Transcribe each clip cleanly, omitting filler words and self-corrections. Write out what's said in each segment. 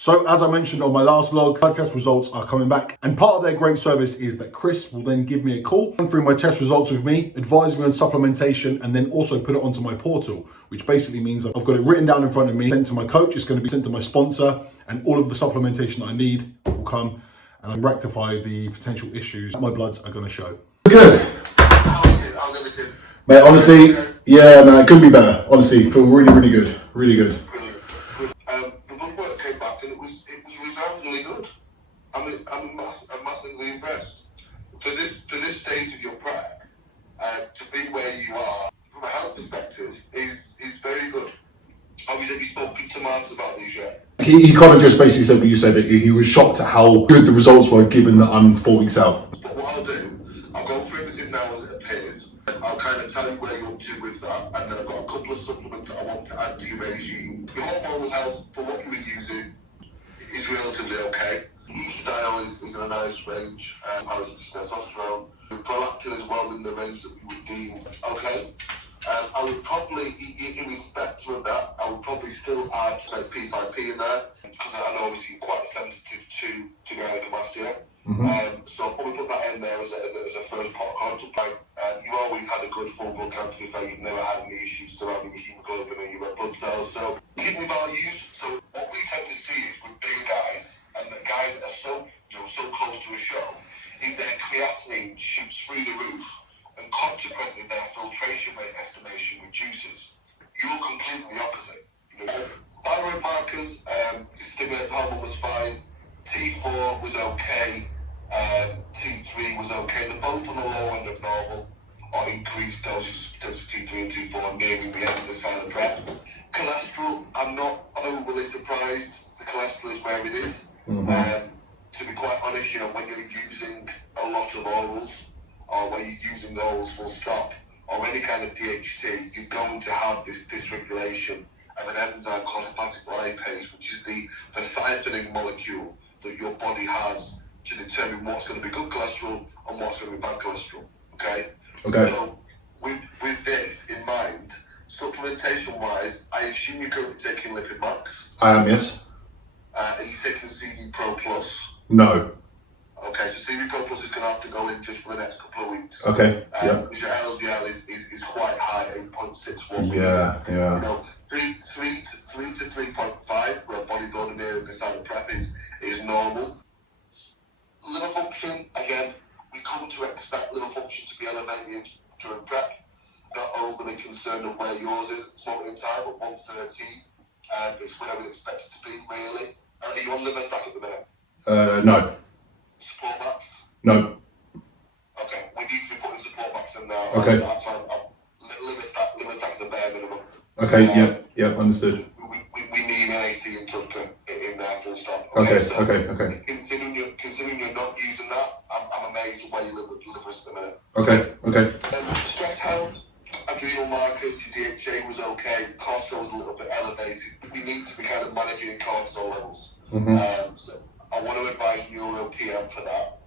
So as I mentioned on my last vlog, blood test results are coming back, and part of their great service is that Chris will then give me a call, run through my test results with me, advise me on supplementation, and then also put it onto my portal, which basically means I've got it written down in front of me, sent to my coach, it's going to be sent to my sponsor, and all of the supplementation that I need will come and I'll rectify the potential issues that my bloods are going to show. Good. How's everything? Mate, honestly, yeah, no, it couldn't be better. Honestly, feel really, really good. Really good. The blood work came back and it was resoundingly good. I'm massively impressed. For this stage of your prep, to be where you are from a health perspective is very good. Obviously, have you spoken to Martha about these yet? He kind of just basically said what you said. He was shocked at how good the results were, given that I'm 4 weeks out. But what I'll do, I'll go through everything now as it appears. I'll kind of tell you where you're up to with that, and then I've got a couple of supplements that I want to add to your regime. Your hormonal health, for what you were using, is relatively okay. Estradiol is in a nice range, testosterone. Prolactin is well in the range that we would deem okay. I would probably, in respect to that, I would probably still add like P5P in there, because I know obviously you're quite sensitive to gynecomastia. So I'll probably put that in there as a first pot of contact. You always had a good full blood count, to be fair. You've never had any issues surrounding your hemoglobin or your red blood cells. So kidney values. So what we tend to see is with bigger guys, and the guys that are so close to a show, is their creatinine shoots through the roof, and consequently their filtration rate estimation reduces. You're completely the opposite. Thyroid markers, stimulate hormone was fine. T4 was okay. T3 was okay. They're both on the low end of normal, or increased doses of T3 and T4 nearing the end of the silent prep. Cholesterol, I'm not overly surprised. The cholesterol is where it is. To be quite honest, when you're using a lot of orals, or when you're using orals full stop, or any kind of DHT, you're going to have this dysregulation of an enzyme called hepatic lipase, which is the siphoning molecule that your body has to determine what's going to be good cholesterol and what's going to be bad cholesterol. Okay. So with this in mind, supplementation wise, I assume you're currently taking Lipid Max. I am, yes. Are you taking CD Pro Plus? No. Okay, so CD Pro Plus is going to have to go in just for the next couple of weeks. Okay. Yeah. Because your LDL is quite high, 8.61. Yeah. 3 to 3.5 for a bodybuilder near the side of prep is normal. Liver function, again, we come to expect liver function to be elevated during prep. Not overly concerned of where yours is at this moment in time, at 113. It's where I would expect it to be, really. Are you on liver stack at the minute? No. Support max? No. Okay, we need to be putting support max in there. Okay. Liver stack is a bare minimum. Okay, yeah, understood. We need an AC and Tucker in there, full stop. Okay. Considering you're not using that, I'm amazed at where you live with livers at the minute. Okay. Stress health, adrenal markers, your DHA was okay, cortisol was a little bit elevated. We need to be kind of managing cortisol levels. So I want to advise Neuro PM for that.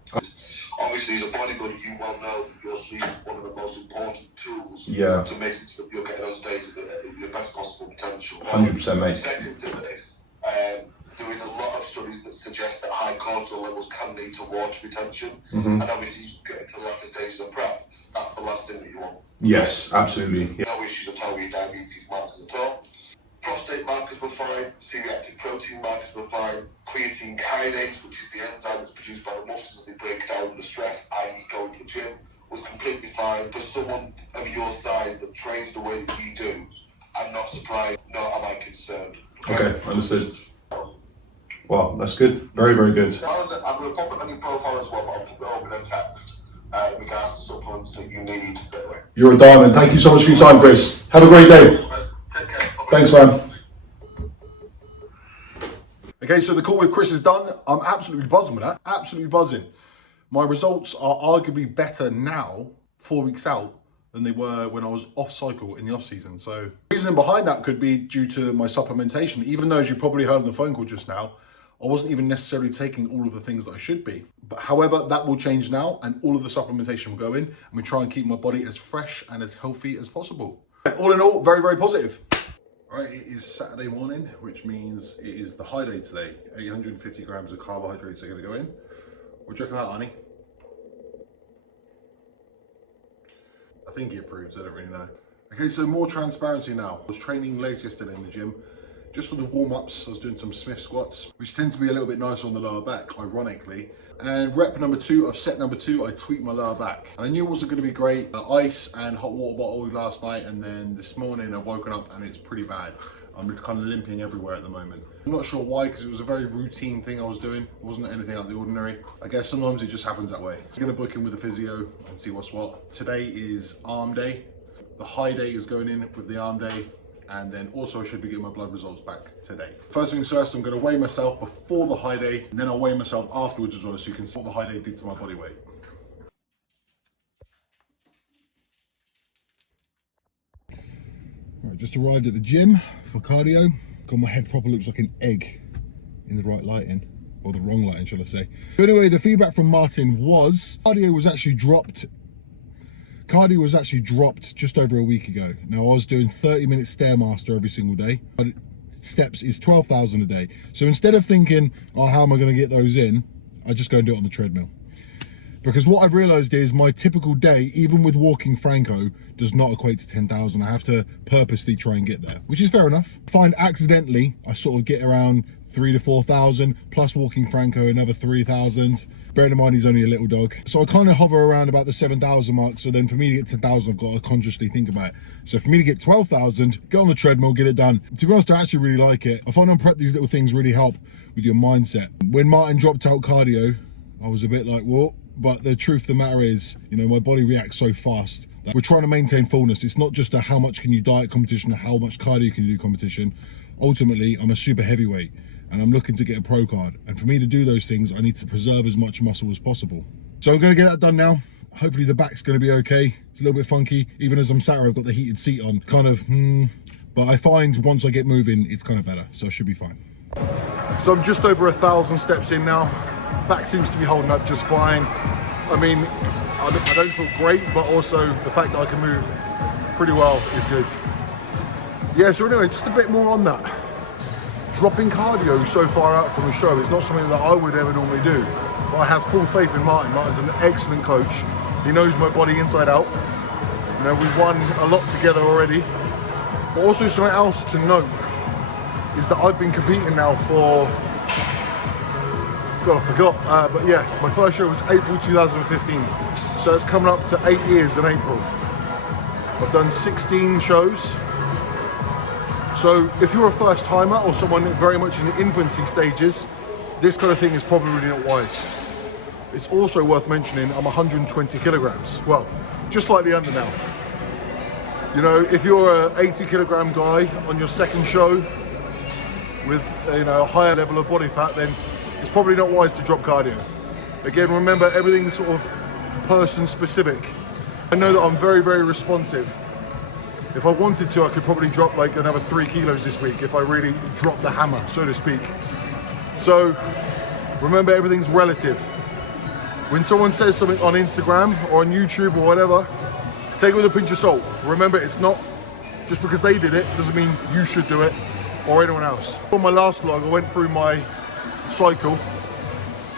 Obviously, as a bodybuilder, you well know that your sleep is one of the most important tools to make sure that you're getting those days at the best possible potential. 100%, mate. Second to this, there is a lot of studies that suggest that high cortisol levels can lead to water retention, and obviously, you get into the latter stages of prep, that's the last thing that you want. Yes, absolutely. No issues at all with your diabetes markers at all. Prostate markers were fine, C-reactive protein markers were fine, creatine kinase, which is the enzyme that's produced by the muscles as they break down under stress, i.e. going to the gym, was completely fine. For someone of your size that trains the way that you do, I'm not surprised, nor am I concerned. Okay, understood. Well, that's good. Very, very good. I'm going to pop it on your profile as well, but I'll keep it open in text in regards to supplements that you need. You're a diamond. Thank you so much for your time, Chris. Have a great day. Take care. Thanks, man. Okay, so the call with Chris is done. I'm absolutely buzzing with that. Absolutely buzzing. My results are arguably better now, 4 weeks out, than they were when I was off cycle in the off season. So the reason behind that could be due to my supplementation. Even though, as you probably heard on the phone call just now, I wasn't even necessarily taking all of the things that I should be. But however, that will change now, and all of the supplementation will go in, and we try and keep my body as fresh and as healthy as possible. All in all, very, very positive. Right, it is Saturday morning, which means it is the high day today. 850 grams of carbohydrates are going to go in. What do you reckon of that, honey? I think it approves, I don't really know. Okay, so more transparency now. I was training legs yesterday in the gym. Just for the warm-ups, I was doing some Smith squats, which tend to be a little bit nicer on the lower back, ironically. And rep number 2 of set number 2, I tweaked my lower back. And I knew it wasn't going to be great. Ice and hot water bottle last night, and then this morning I've woken up and it's pretty bad. I'm kind of limping everywhere at the moment. I'm not sure why, because it was a very routine thing I was doing. It wasn't anything out of the ordinary. I guess sometimes it just happens that way. I'm going to book in with the physio and see what's what. Today is arm day. The high day is going in with the arm day. And then also I should be getting my blood results back today. First things first, I'm going to weigh myself before the high day, and then I'll weigh myself afterwards as well, so you can see what the high day did to my body weight. Right, just arrived at the gym for cardio. Got my head proper, looks like an egg in the right lighting, or the wrong lighting, shall I say. But anyway, the feedback from Martin was cardio was actually dropped just over a week ago. Now I was doing 30-minute Stairmaster every single day. Steps is 12,000 a day. So instead of thinking, oh, how am I going to get those in? I just go and do it on the treadmill. Because what I've realized is my typical day, even with walking Franco, does not equate to 10,000. I have to purposely try and get there, which is fair enough. I find accidentally, I sort of get around 3,000 to 4,000, plus walking Franco, another 3,000. Bearing in mind he's only a little dog. So I kind of hover around about the 7,000 mark. So then for me to get 10,000, I've got to consciously think about it. So for me to get 12,000, get on the treadmill, get it done. To be honest, I actually really like it. I find on prep, these little things really help with your mindset. When Martin dropped out cardio, I was a bit like, what? But the truth of the matter is, you know, my body reacts so fast. We're trying to maintain fullness. It's not just a how much can you diet competition, or how much cardio can you do competition. Ultimately, I'm a super heavyweight and I'm looking to get a pro card. And for me to do those things, I need to preserve as much muscle as possible. So I'm gonna get that done now. Hopefully the back's gonna be okay. It's a little bit funky. Even as I'm sat here, I've got the heated seat on. Kind of, but I find once I get moving, it's kind of better. So I should be fine. So I'm just over 1,000 steps in now. Back seems to be holding up just fine. I mean, I don't feel great, but also the fact that I can move pretty well is good. Yeah, so anyway, just a bit more on that. Dropping cardio so far out from the show is not something that I would ever normally do. But I have full faith in Martin. Martin's an excellent coach. He knows my body inside out. You know, we've won a lot together already. But also something else to note is that I've been competing now for, God, I forgot, but yeah, my first show was April 2015. So it's coming up to 8 years in April. I've done 16 shows. So if you're a first timer or someone very much in the infancy stages, this kind of thing is probably really not wise. It's also worth mentioning I'm 120 kilograms. Well, just slightly under now. You know, if you're an 80 kilogram guy on your second show with, you know, a higher level of body fat, then it's probably not wise to drop cardio. Again, remember, everything's sort of person specific. I know that I'm very, very responsive. If I wanted to, I could probably drop like another 3 kilos this week if I really drop the hammer, so to speak. So remember, everything's relative. When someone says something on Instagram or on YouTube or whatever, take it with a pinch of salt. Remember, it's not just because they did it, doesn't mean you should do it or anyone else. On my last vlog, I went through my cycle,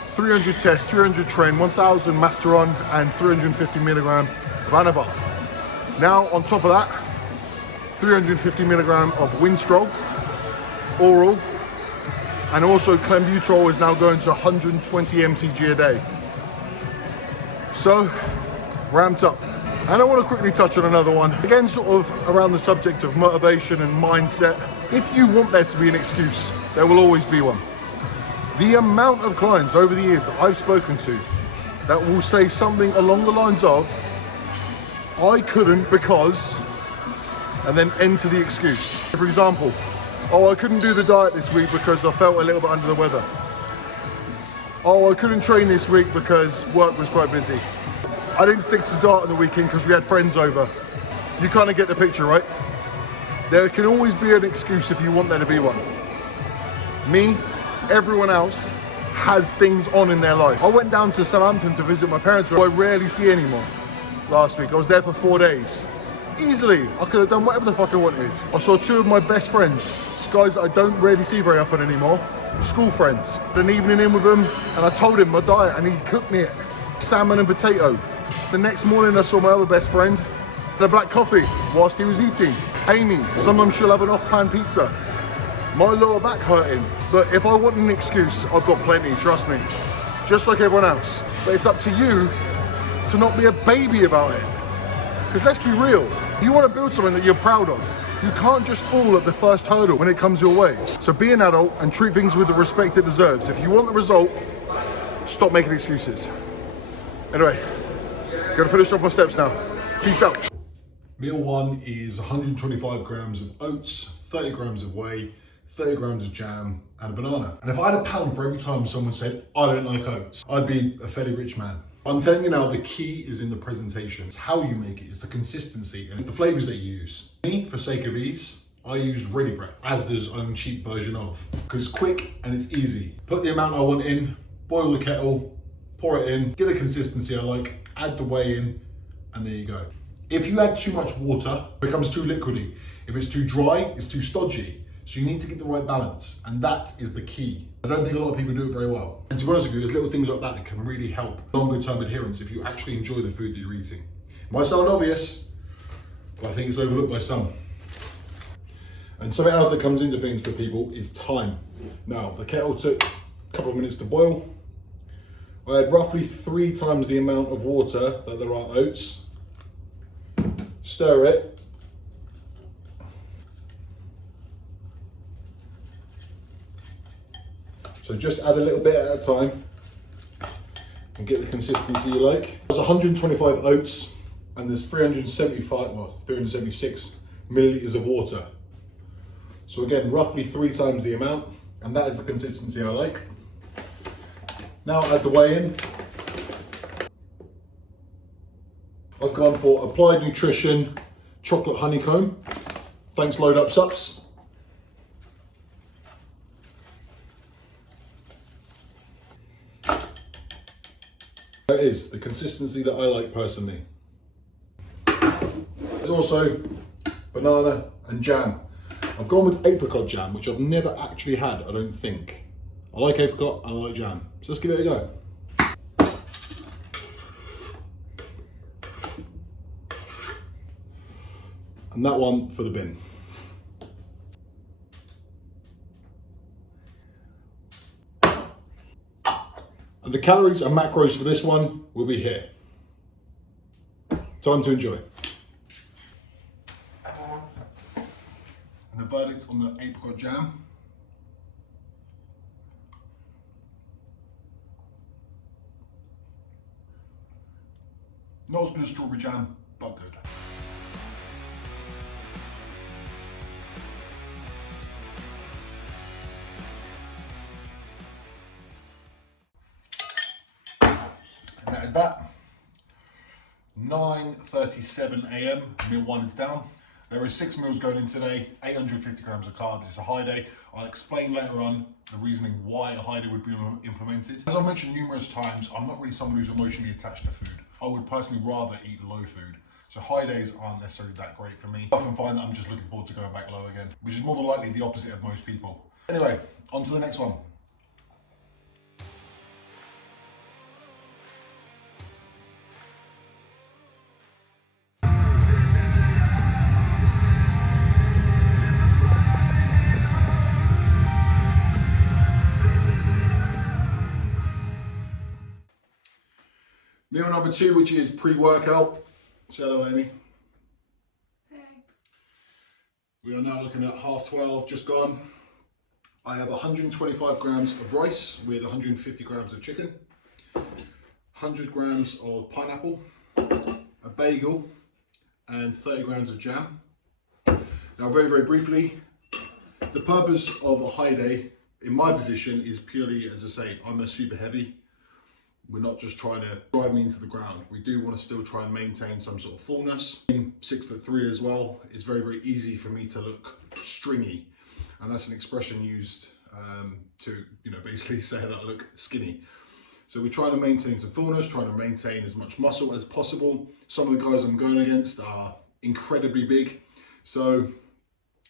300 test, 300 train, 1000 Masteron and 350 milligram of Anavar. Now on top of that, 350 milligram of Winstrol, oral, and also Clenbuterol is now going to 120 mcg a day. So, ramped up. And I want to quickly touch on another one. Again, sort of around the subject of motivation and mindset. If you want there to be an excuse, there will always be one. The amount of clients over the years that I've spoken to that will say something along the lines of, I couldn't because, and then enter the excuse. For example, oh, I couldn't do the diet this week because I felt a little bit under the weather. Oh, I couldn't train this week because work was quite busy. I didn't stick to diet on the weekend because we had friends over. You kind of get the picture, right? There can always be an excuse if you want there to be one. Me, everyone else has things on in their life. I went down to Southampton to visit my parents, who I rarely see anymore. Last week, I was there for 4 days. Easily, I could have done whatever the fuck I wanted. I saw two of my best friends, guys that I don't really see very often anymore, school friends. An evening in with them, and I told him my diet, and he cooked me it. Salmon and potato. The next morning I saw my other best friend, a black coffee, whilst he was eating. Amy, sometimes she'll have an off-pan pizza. My lower back hurting, but if I want an excuse, I've got plenty, trust me. Just like everyone else. But it's up to you to not be a baby about it. Because let's be real, you want to build something that you're proud of. You can't just fall at the first hurdle when it comes your way. So be an adult and treat things with the respect it deserves. If you want the result, stop making excuses. Anyway, gotta finish off my steps now. Peace out. Meal one is 125 grams of oats, 30 grams of whey, 30 grams of jam, and a banana. And if I had £1 for every time someone said, I don't like oats, I'd be a fairly rich man. I'm telling you now, the key is in the presentation. It's how you make it, it's the consistency, and it's the flavors that you use. Me, for sake of ease, I use ready bread, Asda's own cheap version of, because it's quick and it's easy. Put the amount I want in, boil the kettle, pour it in, get the consistency I like, add the whey in, and there you go. If you add too much water, it becomes too liquidy. If it's too dry, it's too stodgy. So you need to get the right balance, and that is the key. I don't think a lot of people do it very well. And to be honest with you, there's little things like that that can really help longer term adherence if you actually enjoy the food that you're eating. It might sound obvious, but I think it's overlooked by some. And something else that comes into things for people is time. Now, the kettle took a couple of minutes to boil. I had roughly 3 times the amount of water that there are oats. Stir it. So just add a little bit at a time and get the consistency you like. There's 125 oats and there's 376 milliliters of water. So again, roughly 3 times the amount, and that is the consistency I like. Now add the whey in. I've gone for Applied Nutrition Chocolate Honeycomb. Thanks Load Up Sups. That is the consistency that I like personally. There's also banana and jam. I've gone with apricot jam, which I've never actually had, I don't think. I like apricot and I like jam. So let's give it a go. And that one for the bin. And the calories and macros for this one will be here. Time to enjoy. And the verdict on the apricot jam. Not as good as strawberry jam, but good. And that is that. 9:37 a.m. Meal one is down. There is 6 meals going in today, 850 grams of carbs. It's a high day. I'll explain later on the reasoning why a high day would be implemented. As I mentioned numerous times, I'm not really someone who's emotionally attached to food. I would personally rather eat low food. So high days aren't necessarily that great for me. I often find that I'm just looking forward to going back low again, which is more than likely the opposite of most people. Anyway, on to the next one. Meal number 2, which is pre-workout. Say hello, Amy. Hey. We are now looking at 12:30, just gone. I have 125 grams of rice with 150 grams of chicken, 100 grams of pineapple, a bagel, and 30 grams of jam. Now, very, very briefly, the purpose of a high day, in my position, is purely, as I say, I'm a super heavy. We're not just trying to drive me into the ground. We do want to still try and maintain some sort of fullness. I'm 6'3" as well. It's very, very easy for me to look stringy. And that's an expression used to, basically say that I look skinny. So we're trying to maintain some fullness, trying to maintain as much muscle as possible. Some of the guys I'm going against are incredibly big. So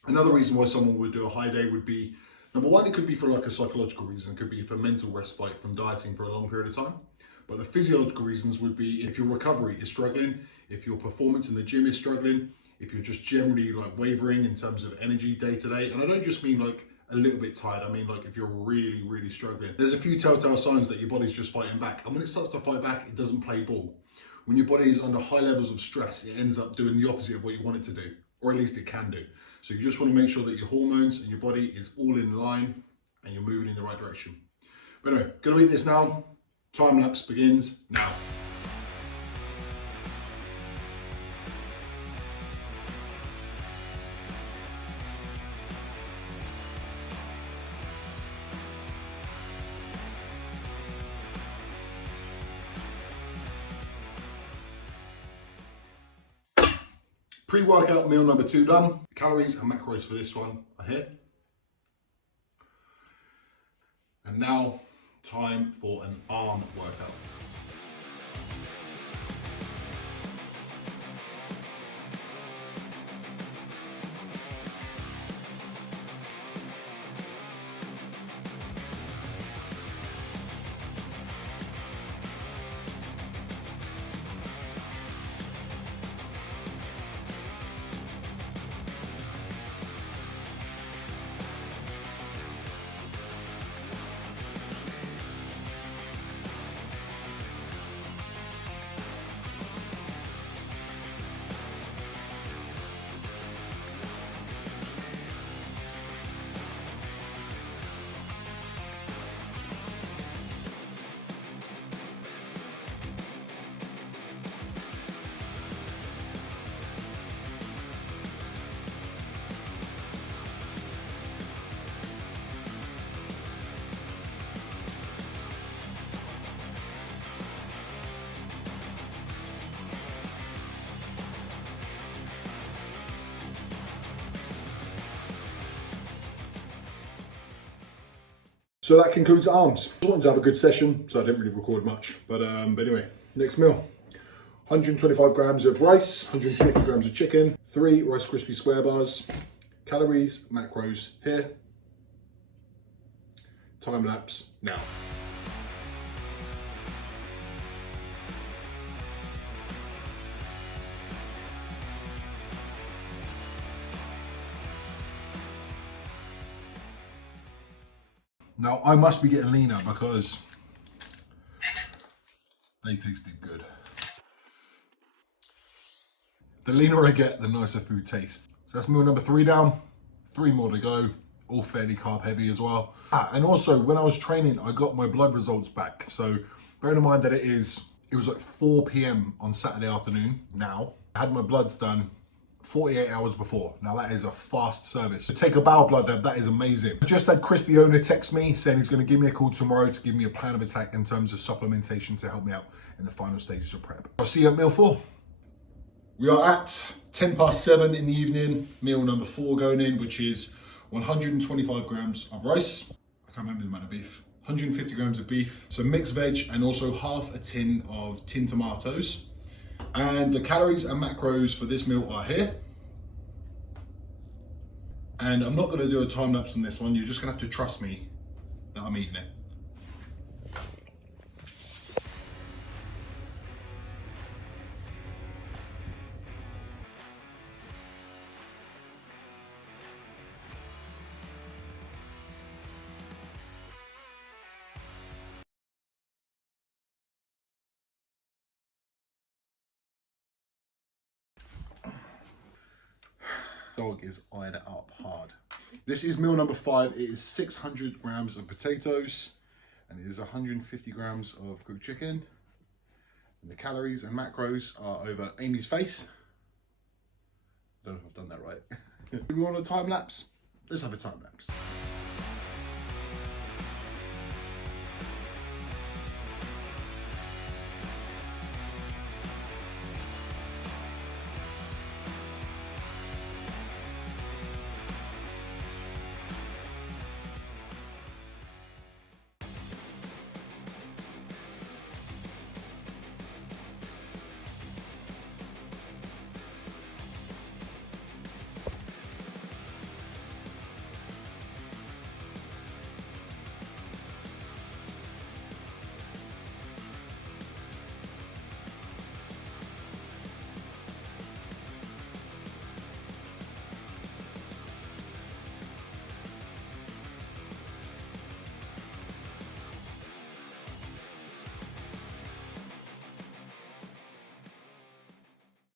another reason why someone would do a high day would be, number one, it could be for like a psychological reason. It could be for mental respite from dieting for a long period of time. But the physiological reasons would be if your recovery is struggling, if your performance in the gym is struggling, if you're just generally like wavering in terms of energy day to day. And I don't just mean like a little bit tired. I mean like if you're really, really struggling. There's a few telltale signs that your body's just fighting back. And when it starts to fight back, it doesn't play ball. When your body is under high levels of stress, it ends up doing the opposite of what you want it to do, or at least it can do. So you just want to make sure that your hormones and your body is all in line and you're moving in the right direction. But anyway, gonna read this now. Time lapse begins now. Pre-workout meal number 2 done. Calories and macros for this one are here. And now, time for an arm workout. So that concludes arms. I wanted to have a good session, so I didn't really record much. But anyway, next meal. 125 grams of rice, 150 grams of chicken, 3 Rice Krispie square bars, calories, macros here. Time lapse now. Now, I must be getting leaner because they tasted good. The leaner I get, the nicer food tastes. So that's meal number 3 down, 3 more to go, all fairly carb heavy as well. And also when I was training, I got my blood results back. So bearing in mind that it was like 4 p.m. on Saturday afternoon now. I had my bloods done 48 hours before. Now that is a fast service. To take a bowel blood, that is amazing. I just had Chris, the owner, text me saying he's going to give me a call tomorrow to give me a plan of attack in terms of supplementation to help me out in the final stages of prep. I'll see you at meal 4. We are at 7:10 in the evening, meal number 4 going in, which is 125 grams of rice. I can't remember the amount of beef. 150 grams of beef, some mixed veg, and also half a tin of tin tomatoes. And the calories and macros for this meal are here. And I'm not going to do a time lapse on this one. You're just going to have to trust me that I'm eating it. Dog is eyeing it up hard. This is meal number 5. It is 600 grams of potatoes and it is 150 grams of cooked chicken. And the calories and macros are over Amy's face. I don't know if I've done that right. Do we want a time lapse? Let's have a time lapse.